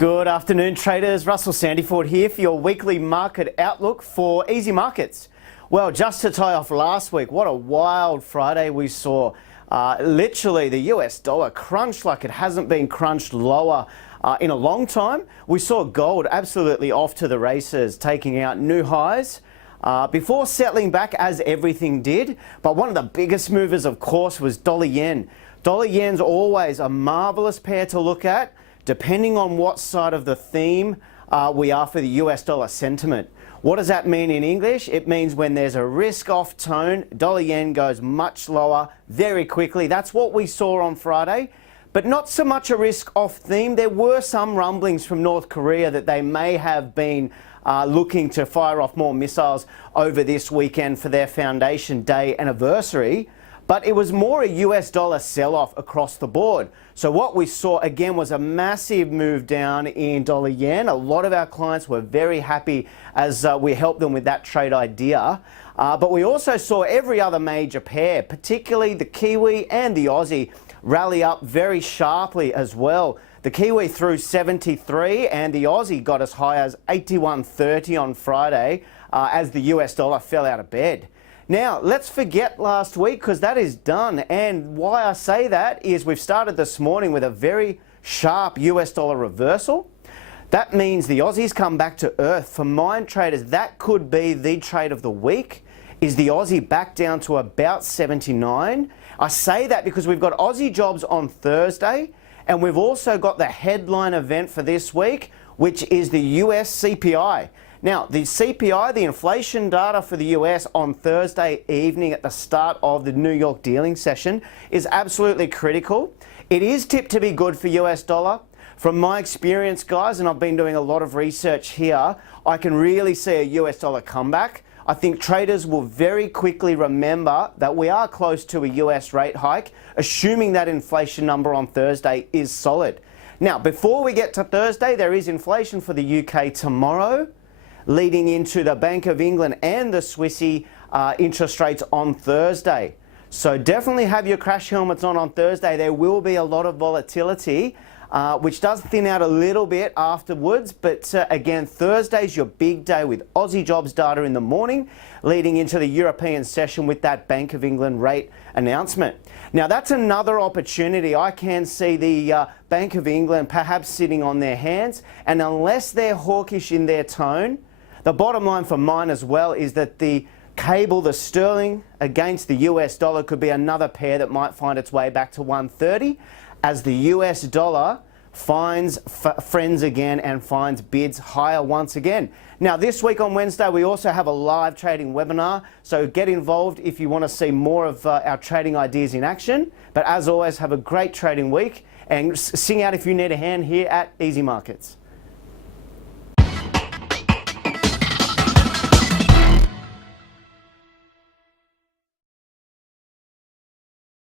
Good afternoon, traders. Russell Sandiford here for your weekly market outlook for easyMarkets. Well, just to tie off last week, what a wild Friday we saw. Literally, the US dollar crunched like it hasn't been crunched lower in a long time. We saw gold absolutely off to the races, taking out new highs before settling back as everything did. But one of the biggest movers, of course, was dollar yen. Dollar yen's always a marvelous pair to look at, depending on what side of the theme we are for the US dollar sentiment. What does that mean in English? It means when there's a risk-off tone, dollar yen goes much lower very quickly. That's what we saw on Friday, but not so much a risk-off theme. There were some rumblings from North Korea that they may have been looking to fire off more missiles over this weekend for their Foundation Day anniversary. But it was more a US dollar sell-off across the board. So what we saw again was a massive move down in dollar yen. A lot of our clients were very happy as we helped them with that trade idea. But we also saw every other major pair, particularly the Kiwi and the Aussie, rally up very sharply as well. The Kiwi threw 73 and the Aussie got as high as 81.30 on Friday as the US dollar fell out of bed. Now, let's forget last week because that is done. And why I say that is we've started this morning with a very sharp US dollar reversal. That means the Aussies come back to earth. For mind traders, that could be the trade of the week. Is the Aussie back down to about 79? I say that because we've got Aussie jobs on Thursday, and we've also got the headline event for this week, which is the US CPI. Now, the CPI, the inflation data for the US on Thursday evening at the start of the New York dealing session is absolutely critical. It is tipped to be good for US dollar. From my experience, guys, and I've been doing a lot of research here, I can really see a US dollar comeback. I think traders will very quickly remember that we are close to a US rate hike, assuming that inflation number on Thursday is solid. Now, before we get to Thursday, there is inflation for the UK tomorrow, leading into the Bank of England and the Swissy interest rates on Thursday. So definitely have your crash helmets on Thursday. There will be a lot of volatility, which does thin out a little bit afterwards. But again, Thursday's your big day with Aussie jobs data in the morning, leading into the European session with that Bank of England rate announcement. Now, that's another opportunity. I can see the Bank of England perhaps sitting on their hands, and unless they're hawkish in their tone, the bottom line for mine as well is that the cable, the sterling against the US dollar, could be another pair that might find its way back to 130 as the US dollar finds friends again and finds bids higher once again. Now, this week on Wednesday, we also have a live trading webinar, so get involved if you want to see more of our trading ideas in action. But as always, have a great trading week and sing out if you need a hand here at easyMarkets.